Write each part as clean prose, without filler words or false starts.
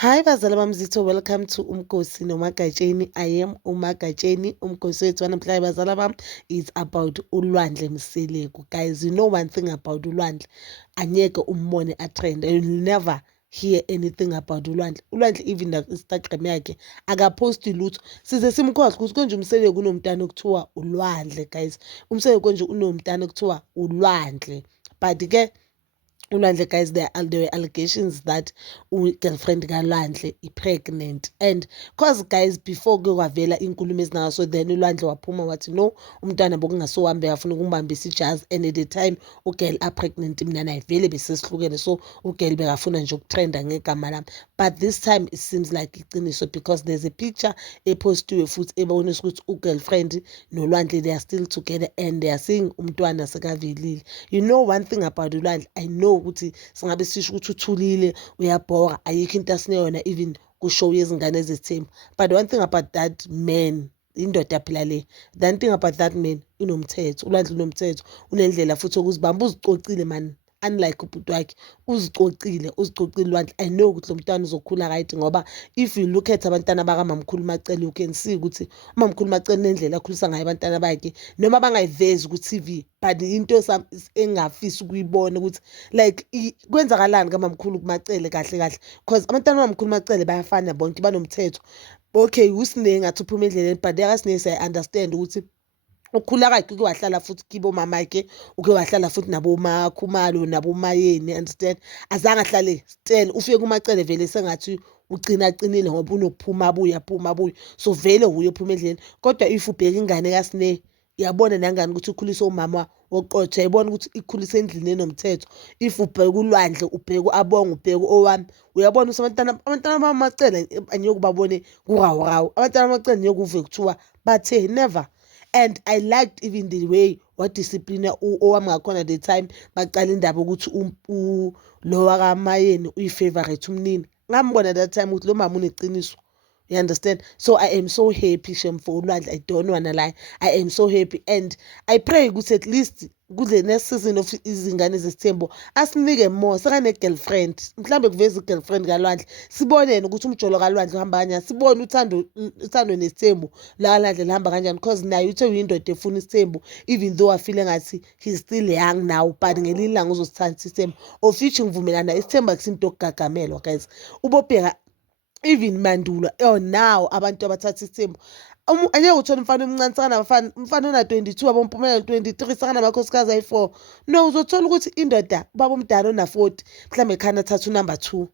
Hi bazali bamzitho, welcome to Umkosi noMagatsheni. I am uMagatsheni. Umkosi wethu wanamhlanje bazala bam is about ulwandle Mseleku. Guys, you know one thing about ulwandle, anyeke umbone atrend. You'll never hear anything about ulwandle. Ulwandle even na Instagram yakhe akaposti lutho. Size simkhohle ukuthi konje uMseleku unomntana okuthiwa ulwandle, guys. UMseleku konje unomntana okuthiwa ulwandle. But ke Ulwandle, guys, there were allegations that girlfriend kaLwandle is pregnant, and cause guys before kwavela inkulumo ezinanga, so then uLwandle waphuma wathi no, umntwana bokungasohambe afuna ukumbambisa ijazi, and at the time ugirl pregnant mina naye vele besesihlukene, so ugirl bekafuna nje ukutrenda ngegama lami. But this time it seems like iqiniso because there's a picture epostiwe futhi ebonisa ukuthi ugirlfriend noLwandle they are still together and they are seeing umntwana sekavelile. You know one thing about uLwandle, I know ukuthi singabe sisho ukuthi uthulile uyabhora ayikho into asineyona even kushow yezingane ezithembu, but one thing about that man, indoda phela le, the thing about that man, unomthetho. uLwandle unomthetho, unendlela futhi okuzibamba, uzicocile man, unlike ubhuti wakhe, uzicocile uLwandle. I know ukuthi lo mntwana uzokhula right, ngoba if you look at abantwana bakamamkhulu Macele, you can see ukuthi umamkhulu Macele nendlela akhulisa ngayo abantwana bakhe, noma bangayivezi ku-TV, but into engafisi ukuyibona ukuthi like kwenzakalani kamamkhulu Macele kahle kahle, because abantwana bamamkhulu Macele bayafana bonke, banomthetho. Okay, uSine ngathi uphuma endleleni, but akaSine siya-understand ukuthi ukhula kwakhe uke wahlala futhi kibo mamakhe, uke wahlala futhi nabomaKhumalo naboMayeni, understand. Azange ahlale still, ufike kuMacele vele sengathi aqinile ngoba unokuphuma abuye, so vele uye uphuma endleleni. Kodwa if ubheka ingane kaSine, uyabona nangani ukuthi ukhuliswe umama oqotho, uyayibona ukuthi ikhuliswe endlini enomthetho. If ubheka uLwandle, ubheka u-Abong, ubheka owami, uyabona ukuthi abantwana bamaCele anyeke ubabone kurawurawu. Abantwana bamaCele anyeke uve kuthiwa bathe, never. And I liked even the way what discipline owami ngakhona the time baqala indaba ukuthi lo wakaMayeni uyi-favorite umnini. Ngambona that time ukuthi lo mama uneqiniso. You understand? So I am so happy shem for uLwandle. I don't wanna lie. I am so happy and I pray ukuthi at least kule next season of izingane zesithembu asinike more. Sekane-girlfriend, mhlambe kuveza i-girlfriend kaLwandle, sibonene ukuthi umjolo kaLwandle uhamba kanjani, sibone uthando nesithembu lakaLwandle lihamba kanjani, because naye uthe uyindoda efuna isithembu, even though afile ngathi he's still young now, but ngelinye ilanga uzosithatha isithembu, of which ngivumelana, isithembu akusinto okugagamelwa, guys. Ubobheka even mandulo now abantu abathatha isithembu, angeke uthole umfana omncane sekanabafana, umfana ona-22 abompumelelo 23 sekanamakhosikazi ayi-4. No, uzothola ukuthi indoda ubaba omdala ona-40 mhlawumbe khane athatha unumber 2,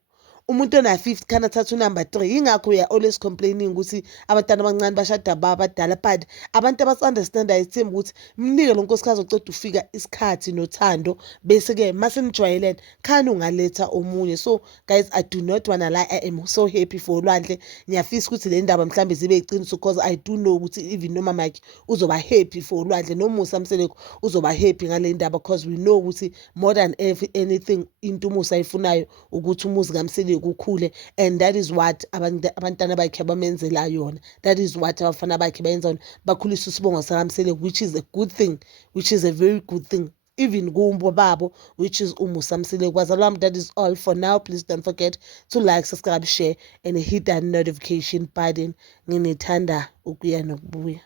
umuntu ona-50 khane athatha unumber 3. Yingakho we are always complaining ukuthi abantwana abancane bashada abadala, but abantu abasi-understandayo isithembu ukuthi mnike lo nkosikazi oceda ufika isikhathi nothando, bese-ke masenijwayelene khane ungaletha omunye. So guys, I do not wanna lie, I am so happy for uLwandle. Ngiyafisa ukuthi le ndaba mhlambe zibe iqiniso, because I do know ukuthi even nomama yakhe uzoba happy for uLwandle, noMusa Mseleku uzoba happy ngale ndaba, because we know ukuthi more than anything into uMusa ayifunayo ukuthi umuzi kaMseleku ukhule, and that is what abantwana bakhe abamenzela yona, that is what abafana bakhe bayenza yona, bakhulisa isibongo sakaMseleku, which is a good thing, which is a very good thing, even kumbo babo, which is uMusa Mseleku. Bazali bami, that is all for now. Please don't forget to like, subscribe, share and hit that notification button. Nginethanda ukuya nokubuya.